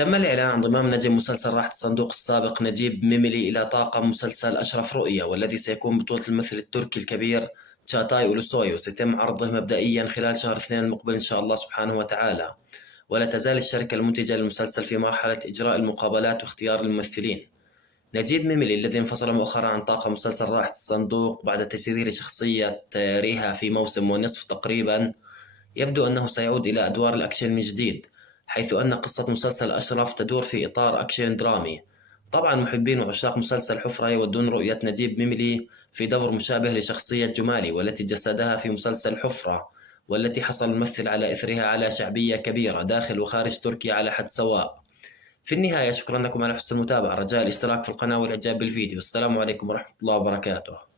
تم الإعلان عن ضمام نجم مسلسل راحة الصندوق السابق نجيب ميميلي إلى طاقم مسلسل أشرف رؤية، والذي سيكون بطولة الممثل التركي الكبير تشاتاي أولوسوي، وسيتم عرضه مبدئيا خلال شهر 2 المقبل إن شاء الله سبحانه وتعالى. ولا تزال الشركة المنتجة للمسلسل في مرحلة إجراء المقابلات واختيار الممثلين. نجيب ميميلي الذي انفصل مؤخرا عن طاقم مسلسل راحة الصندوق بعد تجريد شخصية ريها في موسم ونصف تقريبا، يبدو أنه سيعود إلى أدوار الأكشن من جديد، حيث أن قصة مسلسل أشرف تدور في إطار أكشن درامي. طبعا محبين وعشاق مسلسل حفرة يودون رؤية نجيب ميميلي في دور مشابه لشخصية جمالي والتي جسدها في مسلسل حفرة، والتي حصل الممثل على إثرها على شعبية كبيرة داخل وخارج تركيا على حد سواء. في النهاية شكرا لكم على حسن المتابعة، رجاء الاشتراك في القناة والإعجاب بالفيديو. السلام عليكم ورحمة الله وبركاته.